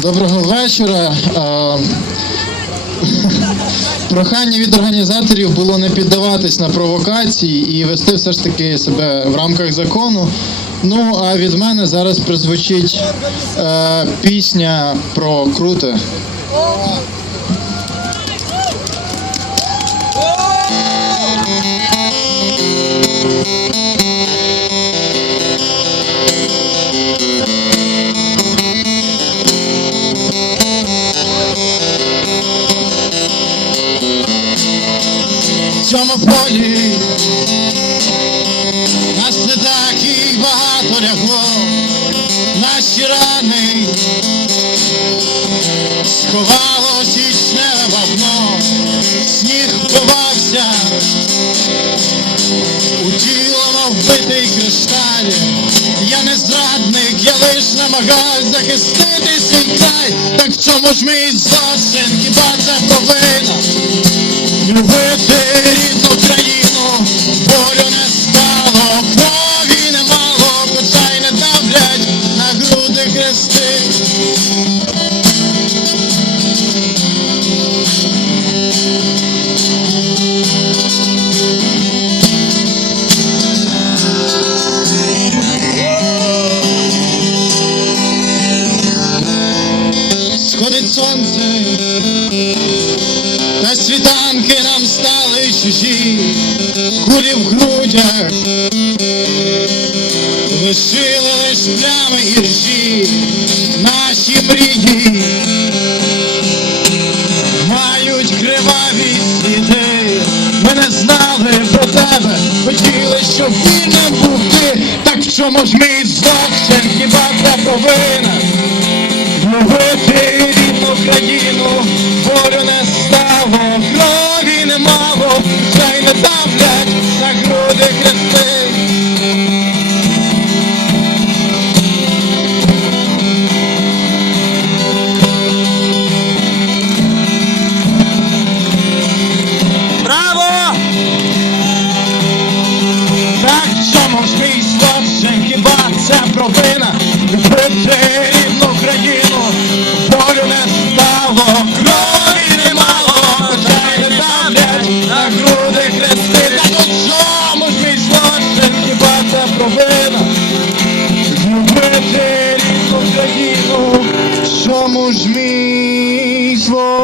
Доброго вечора. Прохання від організаторів було не піддаватись на провокації і вести все ж таки себе в рамках закону. Ну а від мене зараз прозвучить е, пісня про круте. В цьому полі нас не так і багато лягло, наші рани сховало січневе вогно, сніг вбивався у тіло вбитий кришталь. Я не зрадник, я лиш намагаюсь захистити свій край. Так в чому ж мій злочин, хіба це провина? Любити та нам стали чужі, кулі в грудях, лишили лиш плями і ржі, наші мрії мають криваві сліди. Ми не знали про тебе, хотіли, щоб вільним був ти. Так в чому ж мій злочин, хіба це провина? Любити рідну країну, болю не та й не давлять на груди хрести. Браво! Так ж злочин, хіба це провина? Любити Рідну країну,